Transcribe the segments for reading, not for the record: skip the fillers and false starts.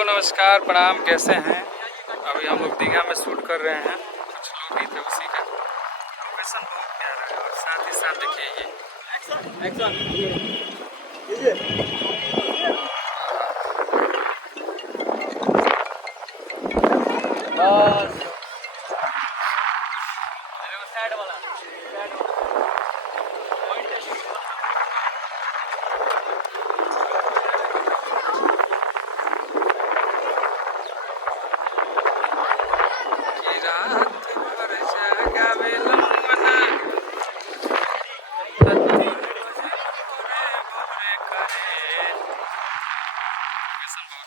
नमस्कार प्रणाम, कैसे हैं? अभी हम लोग दीघा में शूट कर रहे हैं, कुछ लोग ही थे उसी का। लोकेशन बहुत प्यारा है और साथ ही साथ देखिए साइड वाला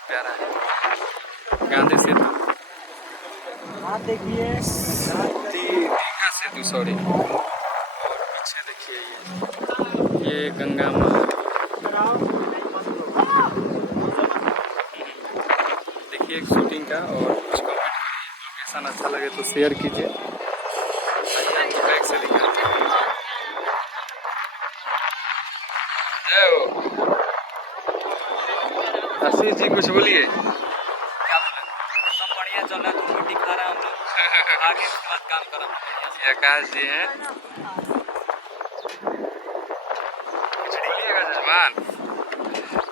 प्यारा है। गांधी सेतु, देखिए दीघा सेतु सॉरी। और पीछे देखिए ये गंगा माँ। देखिए एक शूटिंग का और कुछ कमेंट करिए। लोकेशन अच्छा लगे तो शेयर कीजिए। बैक से दिखाते हैं। जय हो। आशीष जी कुछ बोलिए। क्या बोले, सब बढ़िया चल रहा है, तो भी दिखा रहा है हम लोग आगे उसके बाद काम कर रहा है। ये आकाश जी हैं। कुछ बोलिएगा जजमान।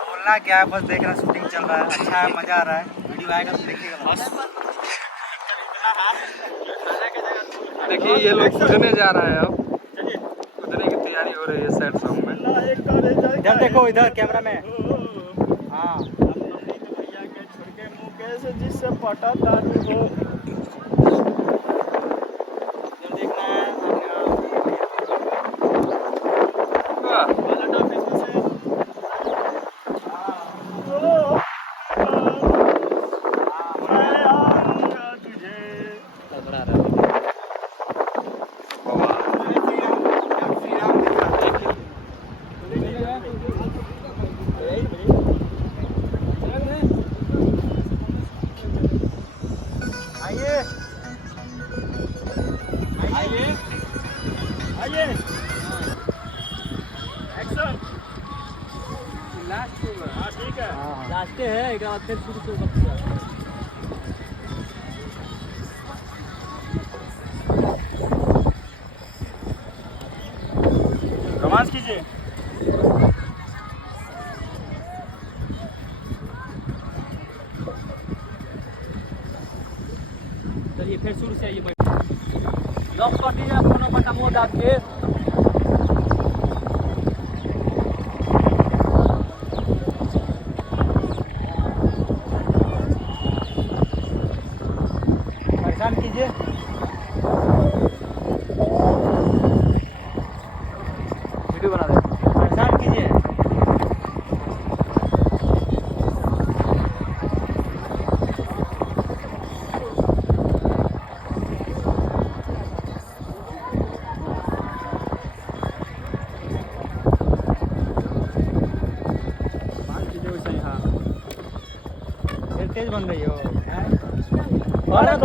बोलना क्या है, बस देख रहा, शूटिंग चल रहा है, अच्छा है, मजा आ रहा है। वीडियो आएगा तो देखिएगा बस। देखिए ये लोग कूदने जा रहा है, अब कूदने की तैयारी हो रही है सैड सॉन्ग में। इधर देखो, इधर कैमरा में। हाँ जिससे पटा दारू हो देखना है। आइए एक्शन लास्ट होगा। हाँ ठीक है लास्ट है, एक बार फिर शुरू होगा। रोमांस कीजिए। चलिए फिर शुरू से आइए। लॉक कर दीजिए अपना बटन वो दाब के। परेशान कीजिए। वीडियो बना दे। परेशान कीजिए। तेज बन रही हो।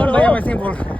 भैया वैसे ही बोल रहे हैं।